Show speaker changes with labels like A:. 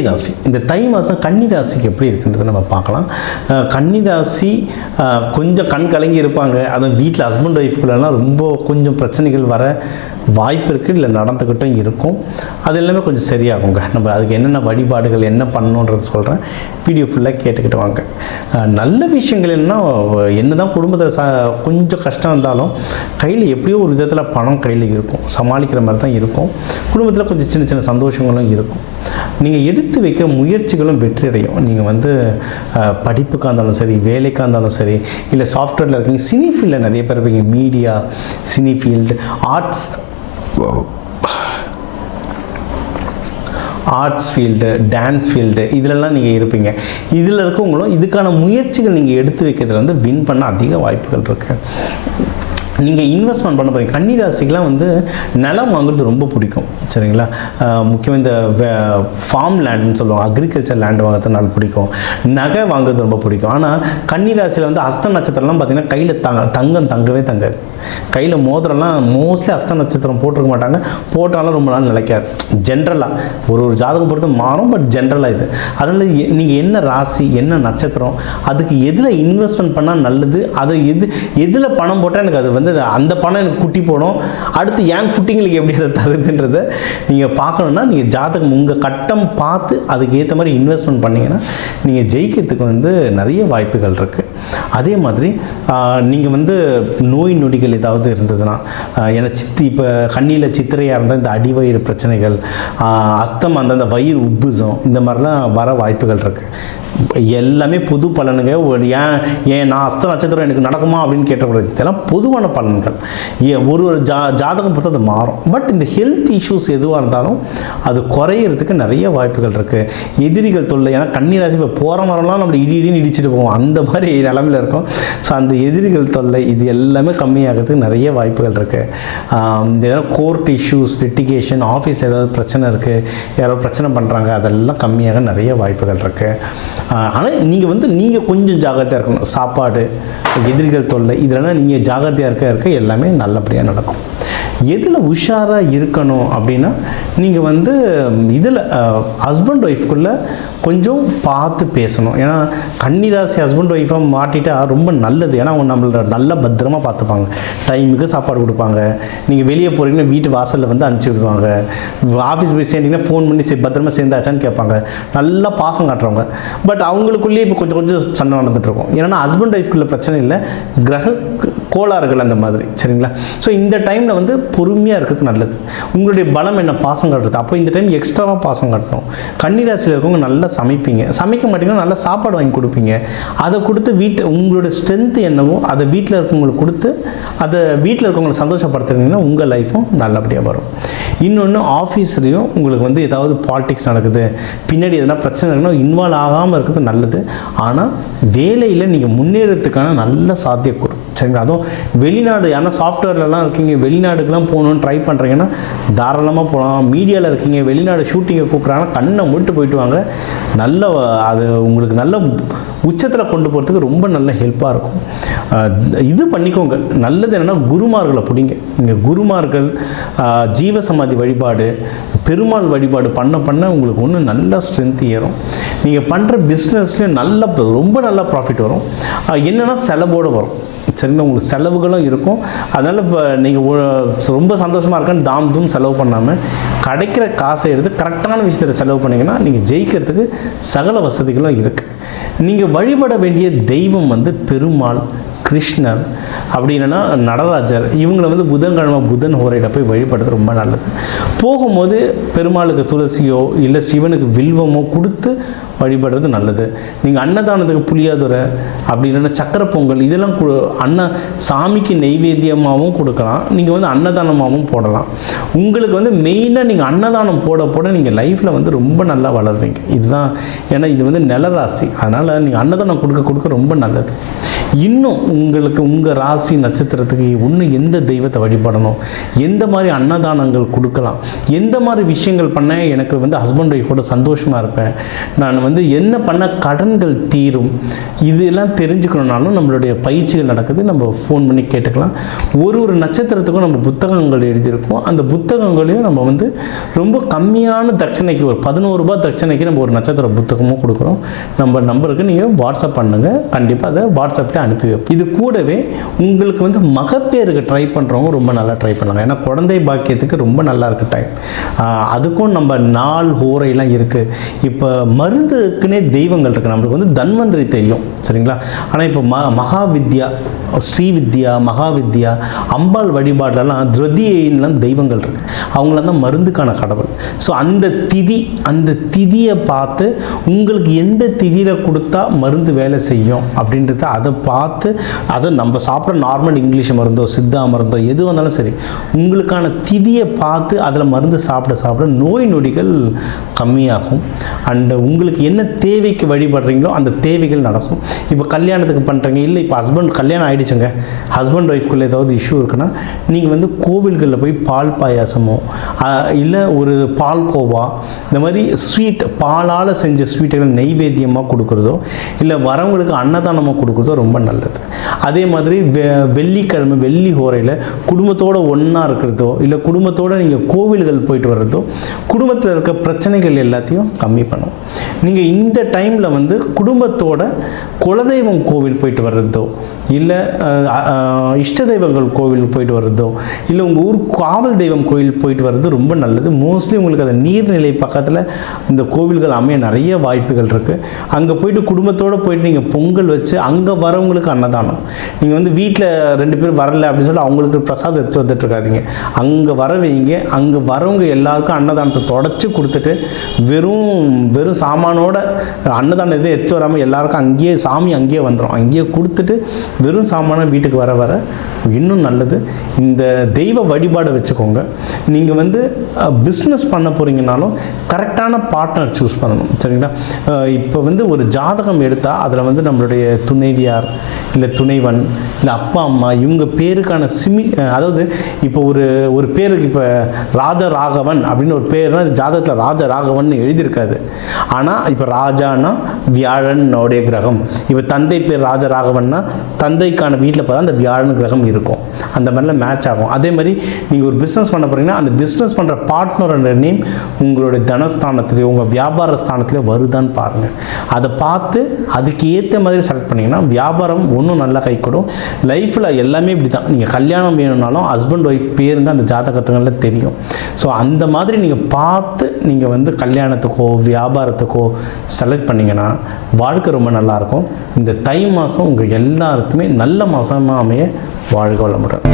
A: கன்னிராசி. இந்த தை மாதம் கன்னிராசிக்கு எப்படி இருக்குன்றதை நம்ம பார்க்கலாம். அஹ் கன்னிராசி கொஞ்சம் கண் கலங்கி இருப்பாங்க. அதுவும் வீட்டில் ஹஸ்பண்ட் ஒய்ஃப்குள்ளலாம் ரொம்ப கொஞ்சம் பிரச்சனைகள் வர வாய்ப்பு இருக்குது இல்லை நடந்துக்கிட்டும் இருக்கும். அது எல்லாமே கொஞ்சம் சரியாகுங்க. நம்ம அதுக்கு என்னென்ன வழிபாடுகள் என்ன பண்ணணுன்றது சொல்கிறேன் வீடியோ ஃபுல்லாக கேட்டுக்கிட்டு வாங்க. நல்ல விஷயங்கள் என்ன என்ன தான் குடும்பத்தில் ச கொஞ்சம் கஷ்டம் இருந்தாலும் கையில் எப்படியோ ஒரு விதத்தில் பணம் கையில் இருக்கும். சமாளிக்கிற மாதிரி தான் இருக்கும். குடும்பத்தில் கொஞ்சம் சின்ன சின்ன சந்தோஷங்களும் இருக்கும். நீங்கள் எடுத்து வைக்கிற முயற்சிகளும் வெற்றி அடையும் நீங்கள் வந்து படிப்புக்காக இருந்தாலும் சரி வேலைக்காக இருந்தாலும் சரி இல்லை சாஃப்ட்வேரில் இருக்கீங்க சினி ஃபீல்டில் நிறைய பேர் இருப்பீங்க. Media cine field arts arts field dance field இதிலெல்லாம் நீங்கள் இருப்பீங்க. இதில் இருக்கவங்களும் இதுக்கான முயற்சிகள் நீங்கள் எடுத்து வைக்கிறதுல வந்து வின் பண்ண அதிக வாய்ப்புகள் இருக்குது நீங்கள் இன்வெஸ்ட்மெண்ட் பண்ண போகிறீங்க கன்னிராசிக்கெலாம் வந்து நிலம் வாங்குறது ரொம்ப பிடிக்கும். சரிங்களா? முக்கியமாக இந்த ஃபார்ம் லேண்டுன்னு சொல்லுவாங்க. அக்ரிகல்ச்சர் லேண்ட் வாங்குறது பிடிக்கும். நகை வாங்குறது ரொம்ப பிடிக்கும். ஆனால் கன்னிராசியில் வந்து அஸ்த நட்சத்திரம்லாம் பார்த்தீங்கன்னா கையில் தங்க தங்கம் தங்கவே தங்காது. கையில் மோதிரம்லாம் மோஸ்ட்லி அஸ்த நட்சத்திரம் போட்டிருக்க மாட்டாங்க. போட்டாலும் ரொம்ப நாள் நிலைக்காது. ஜென்ரலாக ஒரு ஒரு ஜாதகம் பொறுத்து மாறும் பட் ஜென்ரலாக இது. அதனால் நீங்கள் என்ன ராசி என்ன நட்சத்திரம் அதுக்கு எதில் இன்வெஸ்ட்மெண்ட் பண்ணால் நல்லது அதை எது எதில் பணம் போட்டால் எனக்கு அது வந்து அந்த பணம் எனக்கு குட்டி போடும். அடுத்து ஏன் குட்டிங்களுக்கு எப்படி அதை தருதுன்றதை நீங்கள் பார்க்கணுன்னா நீங்கள் ஜாதகம் உங்கள் கட்டம் பார்த்து அதுக்கு ஏற்ற மாதிரி இன்வெஸ்ட்மெண்ட் பண்ணிங்கன்னா நீங்கள் ஜெயிக்கிறதுக்கு வந்து நிறைய வாய்ப்புகள் இருக்குது அதே மாதிரி நீங்கள் வந்து நோய் நொடிகள் ஏதாவது இருந்ததுன்னா ஏன்னா சித்தி இப்போ கண்ணியில் சித்திரையாக இருந்தால் இந்த அடிவயிறு பிரச்சனைகள் அஸ்தம் அந்த அந்த வயிறு உப்புசம் இந்த மாதிரிலாம் வர வாய்ப்புகள் இருக்குது எல்லாமே புது பலனுங்க. ஒரு ஏன் ஏன் நான் அஸ்த நட்சத்திரம் எனக்கு நடக்குமா அப்படின்னு கேட்டக்கூடாது இதெல்லாம் பொதுவான பலன்கள். ஒரு ஒரு ஜா ஜாதகம் பொறுத்து அது மாறும். பட் இந்த ஹெல்த் இஷ்யூஸ் எதுவாக இருந்தாலும் அது குறையிறதுக்கு நிறைய வாய்ப்புகள் இருக்குது எதிரிகள் தொல்லை ஏன்னா கன்னிராசி இப்போ போகிற மரம்லாம் நம்ம இடி இடின்னு இடிச்சிட்டு போவோம். அந்த மாதிரி நிலமையில் இருக்கும். ஸோ அந்த எதிரிகள் தொல்லை இது எல்லாமே கம்மியாகிறதுக்கு நிறைய வாய்ப்புகள் இருக்குது இந்த கோர்ட் இஷ்யூஸ் லிட்டிகேஷன் ஆஃபீஸ் ஏதாவது பிரச்சனை இருக்குது யாரோ பிரச்சனை பண்ணுறாங்க அதெல்லாம் கம்மியாக நிறைய வாய்ப்புகள் இருக்குது ஆனால் நீங்கள் வந்து நீங்கள் கொஞ்சம் ஜாகிரதையாக இருக்கணும். சாப்பாடு எதிரிகள் தொல்லை இதெல்லாம் நீங்கள் ஜாகிரதையாக இருக்க இருக்க எல்லாமே நல்லபடியாக நடக்கும். எதில் உஷாராக இருக்கணும் அப்படின்னா நீங்கள் வந்து இதில் ஹஸ்பண்ட் ஒய்ஃப்குள்ளே கொஞ்சம் பார்த்து பேசணும். ஏன்னா கன்னிராசி ஹஸ்பண்ட் ஒய்ஃபாக மாட்டிட்டா ரொம்ப நல்லது. ஏன்னா அவங்க நம்மள நல்லா பத்திரமா பார்த்துப்பாங்க. டைமுக்கு சாப்பாடு கொடுப்பாங்க. நீங்கள் வெளியே போகிறீங்கன்னா வீட்டு வாசலில் வந்து அனுப்பிச்சி விடுவாங்க. ஆஃபீஸ் போய் சேர்ந்தீங்கன்னா ஃபோன் பண்ணி சே பத்திரமா சேர்ந்தாச்சான்னு கேட்பாங்க. நல்லா பாசம் காட்டுறவங்க. பட் அவங்களுக்குள்ளேயே இப்போ கொஞ்சம் கொஞ்சம் சண்டை நடந்துட்டு இருக்கும் ஏன்னா ஹஸ்பண்ட் ஒய்ஃப்குள்ள பிரச்சனை இல்லை. கிரக கோளாறுகள் அந்த மாதிரி. சரிங்களா? ஸோ இந்த டைமில் வந்து பொறுமையாக இருக்கிறது நல்லது. உங்களுடைய பலம் என்ன? பாசம் காட்டுறது அப்போ இந்த டைம் எக்ஸ்ட்ராவாக பாசம் காட்டணும். கன்னிராசியில் இருக்கவங்க நல்லா சமைப்பீங்க. சமைக்க மாட்டீங்கன்னா நல்லா சாப்பாடு வாங்கி கொடுப்பீங்க. அதை கொடுத்து வீட்டு உங்களோட ஸ்ட்ரென்த்து என்னவோ அதை வீட்டில் இருக்கவங்களுக்கு கொடுத்து அதை வீட்டில் இருக்கவங்களை சந்தோஷப்படுத்துறீங்கன்னா உங்கள் லைஃப்பும் நல்லபடியாக வரும். இன்னொன்று ஆஃபீஸ்லேயும் உங்களுக்கு வந்து ஏதாவது பாலிடிக்ஸ் நடக்குது. பின்னாடி எதனா பிரச்சனை இருக்குன்னா இன்வால்வ் ஆகாமல் இருக்கிறது நல்லது. ஆனால் வேலையில் நீங்கள் முன்னேறதுக்கான நல்ல சாத்தியக்கூறு. சரிங்களா அதுவும் வெளிநாடு ஏன்னா சாஃப்ட்வேர்லலாம் இருக்கீங்க வெளிநாடுக்கெலாம் போகணுன்னு ட்ரை பண்ணுறீங்கன்னா தாராளமாக போகலாம். மீடியாவில் இருக்கீங்க வெளிநாடு ஷூட்டிங்கை கூப்பிட்றாங்கன்னா கண்ணை மூட்டு போயிட்டு வாங்க. நல்ல அது உங்களுக்கு நல்ல உச்சத்தில் கொண்டு போகிறதுக்கு ரொம்ப நல்ல ஹெல்ப்பாக இருக்கும். இது பண்ணிக்கோங்க. நல்லது என்னென்னா குருமார்களை பிடிங்க. இங்கே குருமார்கள் ஜீவசமாதி வழிபாடு பெருமாள் வழிபாடு பண்ண பண்ண உங்களுக்கு ஒன்று நல்ல ஸ்ட்ரென்த் ஏறும். நீங்கள் பண்ணுற பிஸ்னஸ்லேயும் நல்ல ரொம்ப நல்ல ப்ராஃபிட் வரும். என்னென்னா செலவோடு வரும். சரிங்களா உங்களுக்கு செலவுகளும் இருக்கும். அதனால் இப்போ நீங்கள் ரொம்ப சந்தோஷமாக இருக்கேன்னு தாம் தூம் செலவு பண்ணாமல் கிடைக்கிற காசை எடுத்து கரெக்டான விஷயத்தில் செலவு பண்ணிங்கன்னா நீங்கள் ஜெயிக்கிறதுக்கு சகல வசதிகளும் இருக்குது நீங்கள் வழிபட வேண்டிய தெய்வம் வந்து பெருமாள் கிருஷ்ணர் அப்படி இல்லைன்னா நடராஜர். இவங்களை வந்து புதன்கிழமை புதன் ஹோரையிட போய் வழிபடுறது ரொம்ப நல்லது. போகும்போது பெருமாளுக்கு துளசியோ இல்லை சிவனுக்கு வில்வமோ கொடுத்து வழிபடுறது நல்லது. நீங்கள் அன்னதானத்துக்கு புளியாதுரை அப்படி இல்லைன்னா சக்கரை பொங்கல் இதெல்லாம் கு அன்ன சாமிக்கு நெய்வேத்தியமாகவும் கொடுக்கலாம். நீங்கள் வந்து அன்னதானமாகவும் போடலாம். உங்களுக்கு வந்து மெயினாக நீங்கள் அன்னதானம் போட போட நீங்கள் லைஃப்பில் வந்து ரொம்ப நல்லா வளருவீங்க இதுதான் ஏன்னா இது வந்து நிலராசி. அதனால் நீங்கள் அன்னதானம் கொடுக்க கொடுக்க ரொம்ப நல்லது. இன்னும் உங்களுக்கு உங்கள் ராசி நட்சத்திரத்துக்கு இன்னும் எந்த தெய்வத்தை வழிபடணும்? எந்த மாதிரி அன்னதானங்கள் கொடுக்கலாம்? எந்த மாதிரி விஷயங்கள் பண்ண எனக்கு வந்து ஹஸ்பண்ட் ஒய்ஃபோட சந்தோஷமாக இருப்பேன். நான் வந்து என்ன பண்ண கடன்கள் தீரும்? இதெல்லாம் தெரிஞ்சுக்கணுன்னாலும் நம்மளுடைய பயிற்சிகள் நடக்குது. நம்ம ஃபோன் பண்ணி கேட்டுக்கலாம். ஒரு ஒரு நட்சத்திரத்துக்கும் நம்ம புத்தகங்கள் எழுதியிருக்கோம். அந்த புத்தகங்களையும் நம்ம வந்து ரொம்ப கம்மியான தட்சணைக்கு ஒரு பதினோரு ரூபாய் தட்சணைக்கு நம்ம ஒரு நட்சத்திர புத்தகமும் கொடுக்குறோம். நம்ம நம்பருக்கு நீங்கள் வாட்ஸ்அப் பண்ணுங்கள் கண்டிப்பாக அதை வாட்ஸ்அப்பில் அனுப்பி வைப்போம். இது கூடவே உங்களுக்கு வந்து மகப்பேருக்கு ட்ரை பண்ணுறவங்க ரொம்ப நல்லா ட்ரை பண்ணலாம் ஏன்னா குழந்தை பாக்கியத்துக்கு ரொம்ப நல்லா இருக்கு டைம் அதுக்கும் நம்ம நாள் ஹோரைலாம் இருக்குது இப்போ மருந்துக்குன்னே தெய்வங்கள் இருக்குது நம்மளுக்கு வந்து தன்வந்திரி தெரியும். சரிங்களா? ஆனால் இப்போ ம மகாவித்யா ஸ்ரீவித்யா மகாவித்யா அம்பாள் வழிபாடெல்லாம் திருதியின்லாம் தெய்வங்கள் இருக்குது அவங்களாம் தான் மருந்துக்கான கடவுள். ஸோ அந்த திதி அந்த திதியை பார்த்து உங்களுக்கு எந்த திதியில் கொடுத்தா மருந்து வேலை செய்யும் அப்படின்றத அதை பார்த்து அதை நம்ம சாப்பிட்ற நார்மல் இங்கிலீஷ் மருந்தோ சித்தா மருந்தோ எது வந்தாலும் சரி உங்களுக்கான திதியை பார்த்து அதில் மருந்து சாப்பிட சாப்பிட நோய் நொடிகள் கம்மியாகும். அண்ட் உங்களுக்கு என்ன தேவைக்கு வழிபடுறீங்களோ அந்த தேவைகள் நடக்கும். இப்போ கல்யாணத்துக்கு பண்ணுறீங்க இல்லை இப்போ ஹஸ்பண்ட் கல்யாணம் ஆகிடுச்சுங்க ஹஸ்பண்ட் ஒய்ஃப்குள்ளே ஏதாவது இஷ்யூ இருக்குன்னா நீங்கள் வந்து கோவில்களில் போய் பால் பாயாசமோ இல்லை ஒரு பால் கோவா இந்த மாதிரி ஸ்வீட் பாலால் செஞ்ச ஸ்வீட்டுகள் நெய்வேத்தியமாக கொடுக்குறதோ இல்லை வரவங்களுக்கு அன்னதானமாக கொடுக்குறதோ ரொம்ப நல்லது. அதே மாதிரி வெ வெள்ளிக்கிழமை வெள்ளி ஹோரையில் குடும்பத்தோடு ஒன்றா இருக்கிறதோ இல்லை குடும்பத்தோடு நீங்கள் கோவில்கள் போயிட்டு வர்றதோ குடும்பத்தில் இருக்க பிரச்சனைகள் எல்லாத்தையும் கம்மி பண்ணும். நீங்கள் இந்த டைமில் வந்து குடும்பத்தோட குலதெய்வம் கோவில் போயிட்டு வர்றதோ இல்லை இஷ்ட தெய்வங்கள் கோவில் போயிட்டு வர்றதோ இல்லை உங்கள் ஊர் காவல் தெய்வம் கோயில் போயிட்டு வர்றது ரொம்ப நல்லது. மோஸ்ட்லி உங்களுக்கு அந்த நீர்நிலை பக்கத்தில் இந்த கோவில்கள் அமைய நிறைய வாய்ப்புகள் இருக்குது அங்கே போயிட்டு குடும்பத்தோடு போயிட்டு நீங்கள் பொங்கல் வச்சு அங்கே வரவங்க வரவங்களுக்கு அன்னதானம். நீங்கள் வந்து வீட்டில் ரெண்டு பேர் வரல அப்படின்னு சொல்லி அவங்களுக்கு பிரசாதம் எடுத்து வந்துட்டு இருக்காதீங்க அங்கே வர வைங்க அங்கே வரவங்க எல்லாருக்கும் அன்னதானத்தை தொடச்சி கொடுத்துட்டு வெறும் வெறும் சாமானோட அன்னதானம் எதுவும் எடுத்து வராமல் எல்லாருக்கும் அங்கேயே சாமி அங்கேயே வந்துடும் அங்கேயே கொடுத்துட்டு வெறும் சாமானம் வீட்டுக்கு வர வர இன்னும் நல்லது. இந்த தெய்வ வழிபாடை வச்சுக்கோங்க. நீங்கள் வந்து பிஸ்னஸ் பண்ண போகிறீங்கனாலும் கரெக்டான பார்ட்னர் சூஸ் பண்ணணும். சரிங்களா? இப்போ வந்து ஒரு ஜாதகம் எடுத்தால் அதில் வந்து நம்மளுடைய துணைவியார் இல்லை துணைவன் இல்லை அப்பா அம்மா இவங்க பேருக்கான சிமி அதாவது இப்போ ஒரு ஒரு பேருக்கு இப்போ ராஜ ராகவன் அப்படின்னு ஒரு பேர்னா ஜாதகத்தில் ராஜ ராகவன் எழுதியிருக்காது. ஆனால் இப்போ ராஜானா வியாழனுடைய கிரகம். இப்போ தந்தை பேர் ராஜ ராகவன்னா தந்தைக்கான வீட்டில் பார்த்தா அந்த வியாழன் கிரகம் இருக்கும். அந்த மாதிரிலாம் மேட்ச் ஆகும். அதே மாதிரி நீங்கள் ஒரு பிஸ்னஸ் பண்ண போகிறீங்கன்னா அந்த பிஸ்னஸ் பண்ணுற பார்ட்னரோட நேம் உங்களுடைய தனஸ்தானத்துலேயோ உங்கள் வியாபார ஸ்தானத்துலேயோ வருதான்னு பாருங்கள் அதை பார்த்து அதுக்கு ஏற்ற மாதிரி செலக்ட் பண்ணிங்கன்னா வியாபாரம் ஒன்றும் நல்லா கை லைஃப்பில் எல்லாமே இப்படி தான் நீங்கள் கல்யாணம் வேணும்னாலும் ஹஸ்பண்ட் ஒய்ஃப் பேருங்க அந்த ஜாதகத்துங்களில் தெரியும். ஸோ அந்த மாதிரி நீங்கள் பார்த்து நீங்கள் வந்து கல்யாணத்துக்கோ வியாபாரத்துக்கோ செலக்ட் பண்ணிங்கன்னா வாழ்க்கை ரொம்ப நல்லாயிருக்கும் இந்த தை மாதம் உங்கள் எல்லாருக்குமே நல்ல மாதமாக அமைய வாழ்க வளமுடன்.